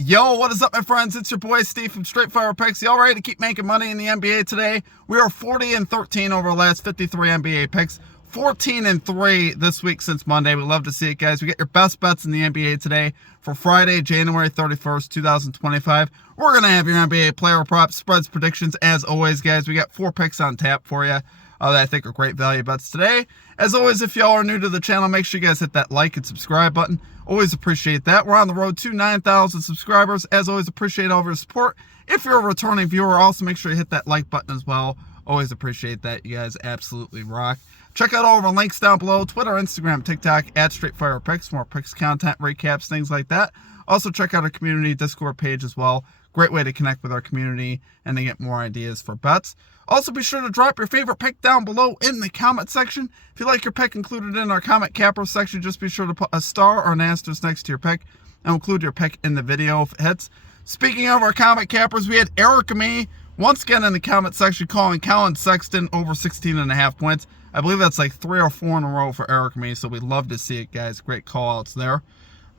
Yo, what is up, my friends? It's your boy Steve from Straight Fire Picks. Y'all ready to keep making money in the NBA today? We are 40-13 over the last 53 NBA picks. 14-3 this week since Monday. We love to see it, guys. We get your best bets in the NBA today for Friday, January 31st, 2025. We're going to have your NBA player props, spreads, predictions. As always, guys, we got 4 picks on tap for you that I think are great value bets today. As always, if y'all are new to the channel, make sure you guys hit that like and subscribe button. Always appreciate that. We're on the road to 9,000 subscribers. As always, appreciate all of your support. If you're a returning viewer, also make sure you hit that like button as well. Always appreciate that. You guys absolutely rock. Check out all of our links down below. Twitter, Instagram, TikTok, at Straightfire Picks. More picks, content, recaps, things like that. Also, check out our community Discord page as well. Great way to connect with our community and to get more ideas for bets. Also, be sure to drop your favorite pick down below in the comment section. If you like your pick included in our comment capper section, just be sure to put a star or an asterisk next to your pick and include your pick in the video if it hits. Speaking of our comment cappers, we had Eric and me once again in the comment section calling Colin Sexton over 16.5 points. I believe that's like 3 or 4 in a row for Eric and me, so we'd love to see it, guys. Great call-outs there.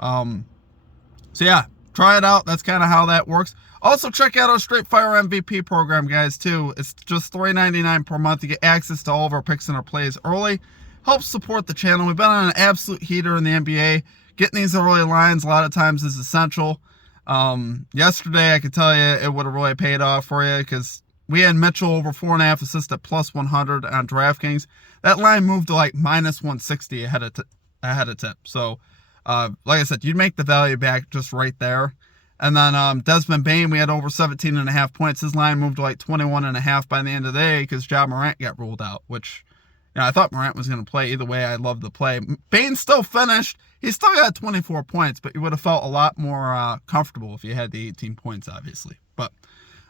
So yeah, try it out. That's kind of how that works. Also, check out our Straight Fire MVP program, guys, too. It's just $3.99 per month. You get access to all of our picks and our plays early. Helps support the channel. We've been on an absolute heater in the NBA. Getting these early lines a lot of times is essential. Yesterday, I could tell you it would have really paid off for you because we had Mitchell over 4.5 assists at plus 100 on DraftKings. That line moved to like minus 160 ahead of tip. So, like I said, you'd make the value back just right there. And then Desmond Bane, we had over 17.5 points. His line moved to like 21.5 by the end of the day because Ja Morant got ruled out, which, you know, I thought Morant was going to play. Either way, I love the play. Bane still finished. He still got 24 points, but you would have felt a lot more comfortable if you had the 18 points, obviously. But,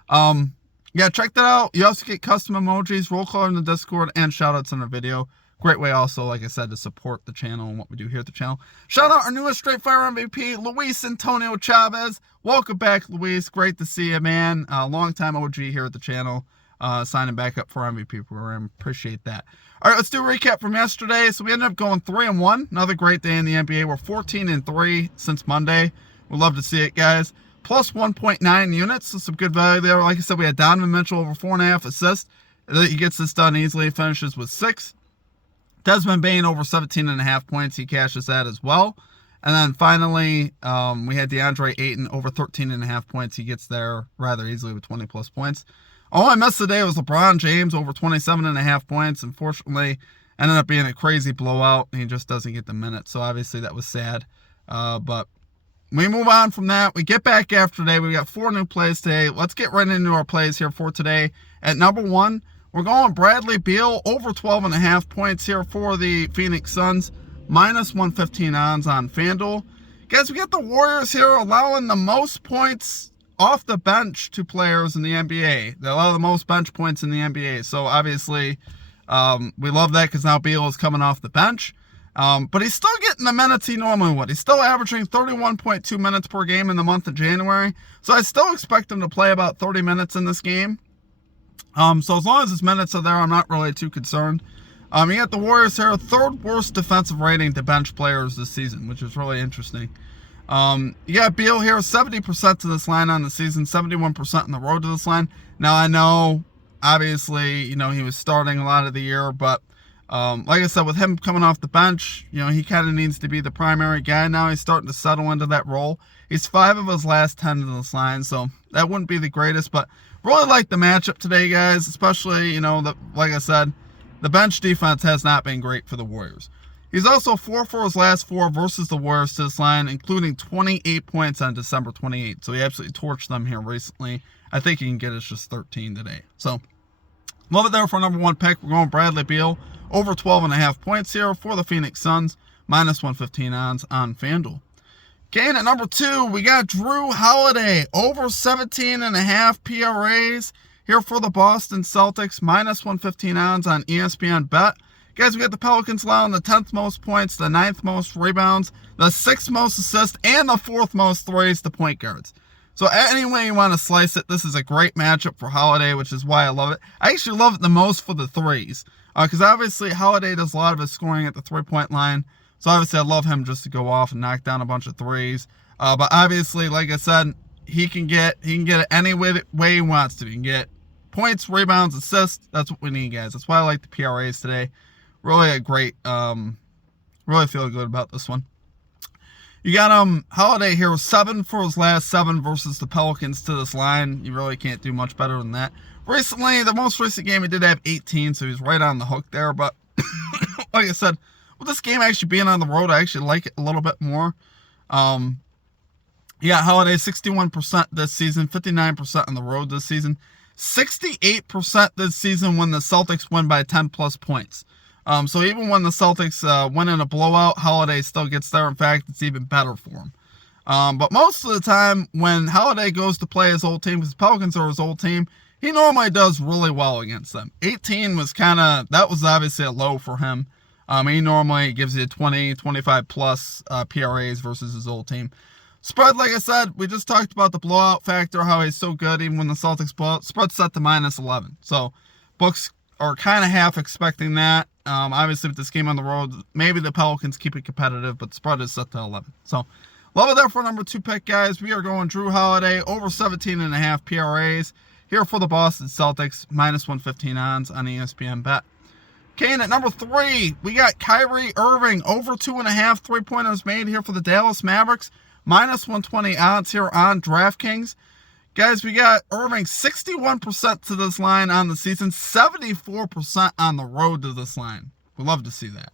yeah, check that out. You also get custom emojis, roll call in the Discord, and shout-outs in the video. Great way also, like I said, to support the channel and what we do here at the channel. Shout out our newest Straight Fire MVP, Luis Antonio Chavez. Welcome back, Luis. Great to see you, man. Long-time OG here at the channel. Signing back up for our MVP program. Appreciate that. All right, let's do a recap from yesterday. So we ended up going 3-1. Another great day in the NBA. We're 14-3 since Monday. We'd love to see it, guys. Plus 1.9 units. So some good value there. Like I said, we had Donovan Mitchell over 4.5 assists. He gets this done easily. Finishes with 6. Desmond Bane over 17.5 points. He cashes that as well. And then finally, we had DeAndre Ayton over 13.5 points. He gets there rather easily with 20-plus points. All I missed today was LeBron James over 27.5 points. Unfortunately, ended up being a crazy blowout. He just doesn't get the minutes. So obviously that was sad. But we move on from that. We get back after today. We got 4 new plays today. Let's get right into our plays here for today. At number 1, we're going Bradley Beal over 12.5 points here for the Phoenix Suns. Minus 115 odds on FanDuel. Guys, we got the Warriors here allowing the most points off the bench to players in the NBA. They allow the most bench points in the NBA. So obviously, we love that because now Beal is coming off the bench. But he's still getting the minutes he normally would. He's still averaging 31.2 minutes per game in the month of January. So I still expect him to play about 30 minutes in this game. So as long as his minutes are there, I'm not really too concerned. You got the Warriors here, 3rd worst defensive rating to bench players this season, which is really interesting. You got Beal here, 70% to this line on the season, 71% on the road to this line. Now, I know, obviously, you know, he was starting a lot of the year, but like I said, with him coming off the bench, you know, he kind of needs to be the primary guy now. He's starting to settle into that role. He's 5 of his last 10 to this line, so that wouldn't be the greatest, but really like the matchup today, guys, especially, you know, like I said, the bench defense has not been great for the Warriors. He's also 4 for his last 4 versus the Warriors to this line, including 28 points on December 28th. So he absolutely torched them here recently. I think he can get us just 13 today. So love it there for number 1 pick. We're going Bradley Beal over 12.5 points here for the Phoenix Suns. Minus 115 odds on FanDuel. Okay, and at number 2, we got Drew Holiday over 17.5 PRAs here for the Boston Celtics. Minus 115 odds on ESPN Bet. Guys, we got the Pelicans allowing the 10th most points, the 9th most rebounds, the 6th most assists, and the 4th most threes to point guards. So any way you want to slice it, this is a great matchup for Holiday, which is why I love it. I actually love it the most for the threes. Because obviously Holiday does a lot of his scoring at the 3-point line. So obviously I love him just to go off and knock down a bunch of threes. But obviously, like I said, he can get it any way he wants to. He can get points, rebounds, assists. That's what we need, guys. That's why I like the PRAs today. Really a great, really feel good about this one. You got Holiday here, 7 for his last 7 versus the Pelicans to this line. You really can't do much better than that. Recently, the most recent game, he did have 18, so he's right on the hook there. But like I said, with this game actually being on the road, I actually like it a little bit more. Yeah, Holiday 61% this season, 59% on the road this season, 68% this season when the Celtics win by 10 plus points. So even when the Celtics win in a blowout, Holiday still gets there. In fact, it's even better for him. But most of the time, when Holiday goes to play his old team, because Pelicans are his old team, he normally does really well against them. 18 was that was obviously a low for him. He normally gives you 20, 25 plus PRAs versus his old team. Spread, like I said, we just talked about the blowout factor, how he's so good even when the Celtics blow out. Spread set to -11. So books are kind of half expecting that. Obviously, with this game on the road, maybe the Pelicans keep it competitive, but the spread is set to 11. So love it there for number 2 pick, guys. We are going Drew Holiday over 17.5 PRAs here for the Boston Celtics, -115 odds on ESPN Bet. Okay, and at number 3, we got Kyrie Irving over 2.5 3-pointers made here for the Dallas Mavericks, -120 odds here on DraftKings. Guys, we got Irving 61% to this line on the season, 74% on the road to this line. We'd love to see that.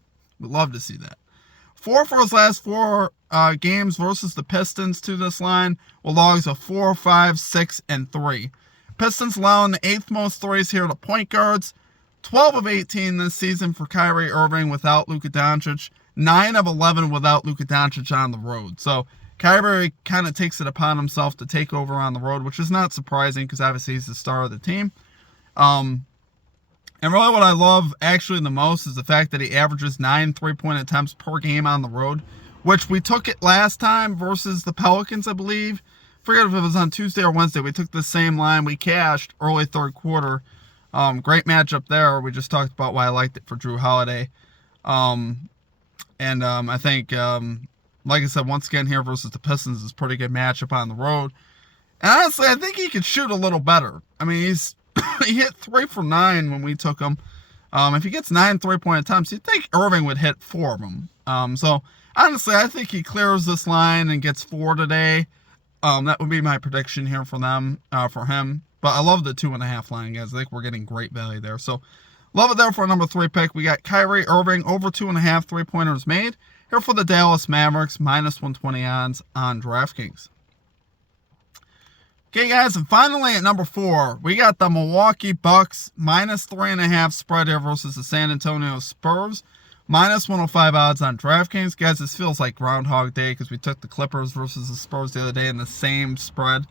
4 for his last 4 games versus the Pistons to this line, with logs of 4, 5, 6, and 3. Pistons allowing the 8th most threes here to point guards. 12 of 18 this season for Kyrie Irving without Luka Doncic. 9 of 11 without Luka Doncic on the road. So Kyrie kind of takes it upon himself to take over on the road, which is not surprising because obviously he's the star of the team. And really what I love actually the most is the fact that he averages 9 3-point attempts per game on the road, which we took it last time versus the Pelicans, I believe. Forget if it was on Tuesday or Wednesday. We took the same line. We cashed early third quarter. Great matchup there. We just talked about why I liked it for Drew Holiday. I think, like I said, once again here versus the Pistons is a pretty good matchup on the road. And honestly, I think he could shoot a little better. I mean, he hit 3 for 9 when we took him. If he gets 9 3-point attempts, you'd think Irving would hit 4 of them. So honestly, I think he clears this line and gets 4 today. That would be my prediction here for him. But I love the 2.5 line, guys. I think we're getting great value there. So love it there for a number 3 pick. We got Kyrie Irving over 2.5 3-pointers made here for the Dallas Mavericks, -120 odds on DraftKings. Okay, guys, and finally at number 4, we got the Milwaukee Bucks -3.5 spread here versus the San Antonio Spurs, -105 odds on DraftKings. Guys, this feels like Groundhog Day because we took the Clippers versus the Spurs the other day in the same spread.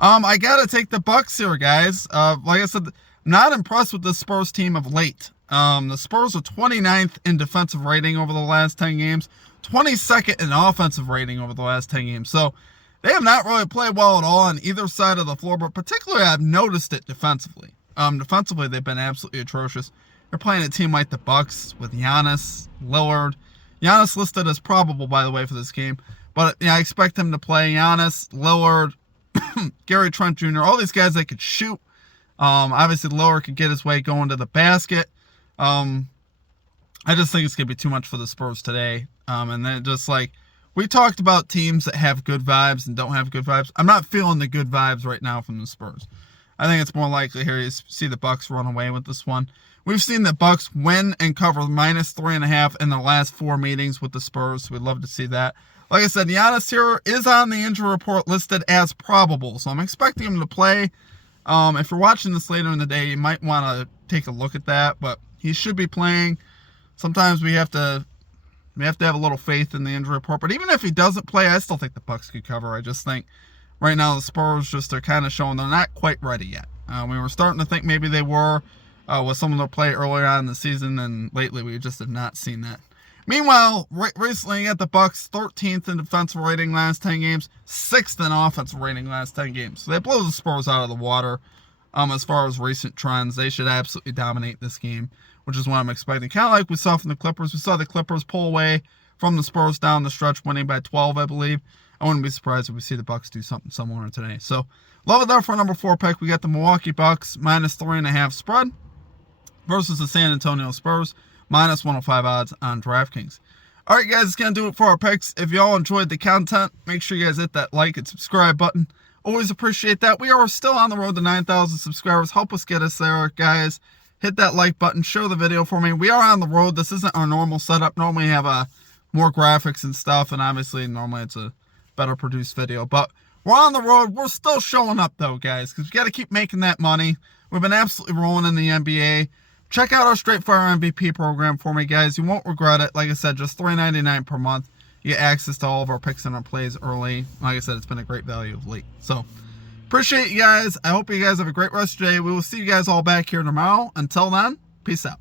I gotta take the Bucks here, guys. Like I said, not impressed with the Spurs team of late. The Spurs are 29th in defensive rating over the last 10 games, 22nd in offensive rating over the last 10 games. So they have not really played well at all on either side of the floor, but particularly I've noticed it defensively. Defensively, they've been absolutely atrocious. They're playing a team like the Bucks with Giannis, Lillard. Giannis listed as probable, by the way, for this game. But yeah, I expect him to play Giannis, Lillard, Gary Trent Jr., all these guys that could shoot. Obviously, Lillard could get his way going to the basket. I just think it's going to be too much for the Spurs today. And then just like, we talked about teams that have good vibes and don't have good vibes. I'm not feeling the good vibes right now from the Spurs. I think it's more likely here you see the Bucks run away with this one. We've seen the Bucks win and cover -3.5 in the last 4 meetings with the Spurs. So we'd love to see that. Like I said, Giannis here is on the injury report listed as probable. So I'm expecting him to play. If you're watching this later in the day, you might want to take a look at that. But he should be playing. Sometimes we have to have a little faith in the injury report. But even if he doesn't play, I still think the Bucks could cover. I just think right now the Spurs just are kind of showing they're not quite ready yet. We were starting to think maybe they were with some of their play earlier on in the season, and lately we just have not seen that. Meanwhile, recently you got the Bucks 13th in defensive rating last 10 games, 6th in offensive rating last 10 games. So they blow the Spurs out of the water. As far as recent trends, they should absolutely dominate this game, which is what I'm expecting. Kind of like we saw from the Clippers. We saw the Clippers pull away from the Spurs down the stretch, winning by 12, I believe. I wouldn't be surprised if we see the Bucks do something similar today. So, love it there for number 4 pick. We got the Milwaukee Bucks -3.5 spread versus the San Antonio Spurs -105 odds on DraftKings. All right, guys, it's going to do it for our picks. If y'all enjoyed the content, make sure you guys hit that like and subscribe button. Always appreciate that. We are still on the road to 9,000 subscribers. Help us get us there, guys. Hit that like button. Share the video for me. We are on the road. This isn't our normal setup. Normally we have more graphics and stuff, and obviously normally it's a better produced video. But we're on the road. We're still showing up, though, guys, because we got to keep making that money. We've been absolutely rolling in the NBA. Check out our Straight Fire MVP program for me, guys. You won't regret it. Like I said, just $3.99 per month. You get access to all of our picks and our plays early. Like I said, it's been a great value of late. So, appreciate you guys. I hope you guys have a great rest of your day. We will see you guys all back here tomorrow. Until then, peace out.